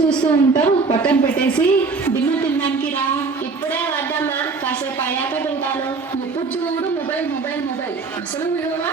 చూస్తూ ఉంటావు, పక్కన పెట్టేసి డిన్నర్ తినడానికి రా. ఇప్పుడే వద్దమ్మా, కాసేపు అయ్యాక తింటాను. ఎప్పుడు చూడు మొబైల్ మొబైల్ మొబైల్, అసలు విలువవా?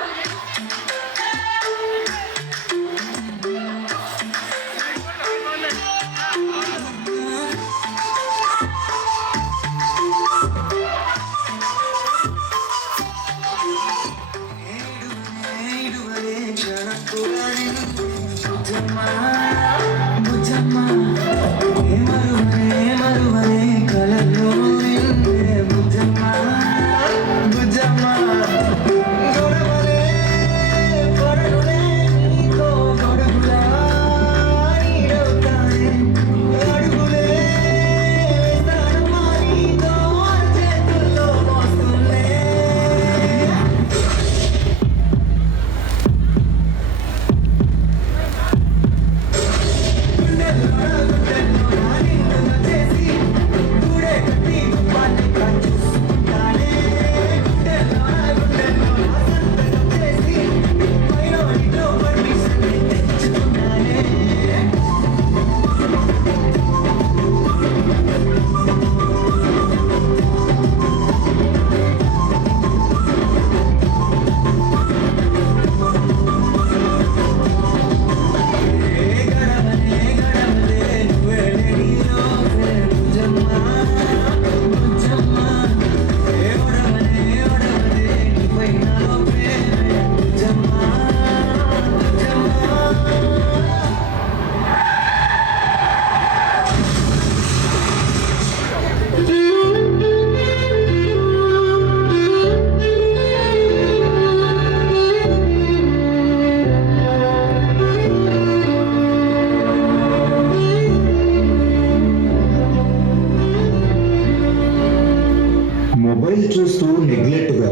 మొబైల్ చూస్తూ నెగ్లెక్ట్గా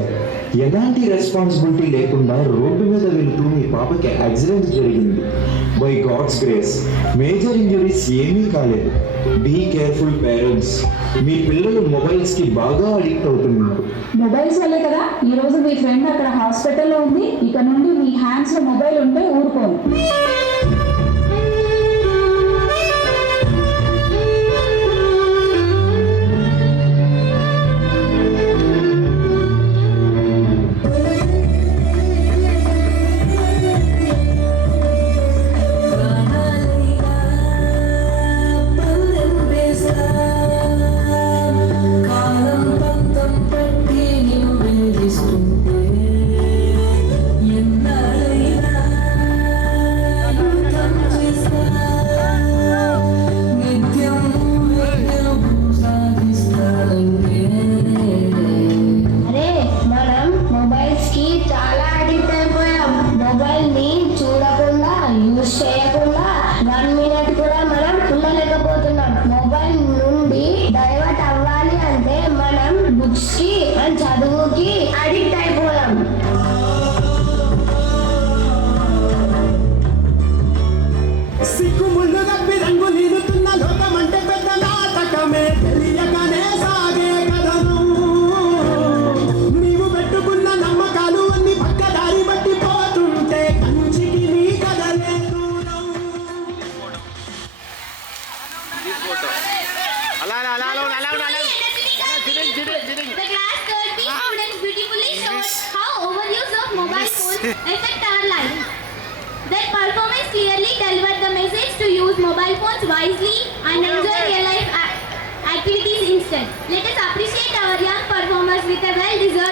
ఎలాంటి రెస్పాన్సిబిలిటీ లేకుండా రోడ్డు మీద వెళుతూ మీ పాపకి యాక్సిడెంట్ జరిగింది. By God's grace major injuries ఏమీ కాలేదు. Be careful parents. మీ పిల్లలు మొబైల్స్కి బాగా అడిక్ట్ అవుతున్నారు. మొబైల్స్ వల్లే కదా ఈ రోజు మీ ఫ్రెండ్ అక్కడ హాస్పిటల్లో ఉంది. ఇక నుండి మీ హ్యాండ్స్ లో మొబైల్ ఉంటే ఊరుకోను. చేయకుండా 1 మినిట్ కూడా మనం ఉండలేకపోతున్నాం. మొబైల్ నుండి డైవర్ట్ అవ్వాలి అంటే మనం బుక్స్ కి అండ్ చదువుకి అడిక్ట్ అయిపోయాం. సిగ్గు ముందు తప్పి రంగు నీరుతున్న లోకం అంటే పెద్ద నాటకమే, తెలియకనే సాగే కథను. నీవు పెట్టుకున్న నమ్మకాలు అన్ని పక్కదారి బట్టి పోతుంటే కంచికి నీ కథలే దూరం. The class 30 students beautifully showed how overuse of mobile phones affect our life. Their performance clearly delivered the message to use mobile phones wisely and enjoy real life activities instead. Let us appreciate our young performers with a well-deserved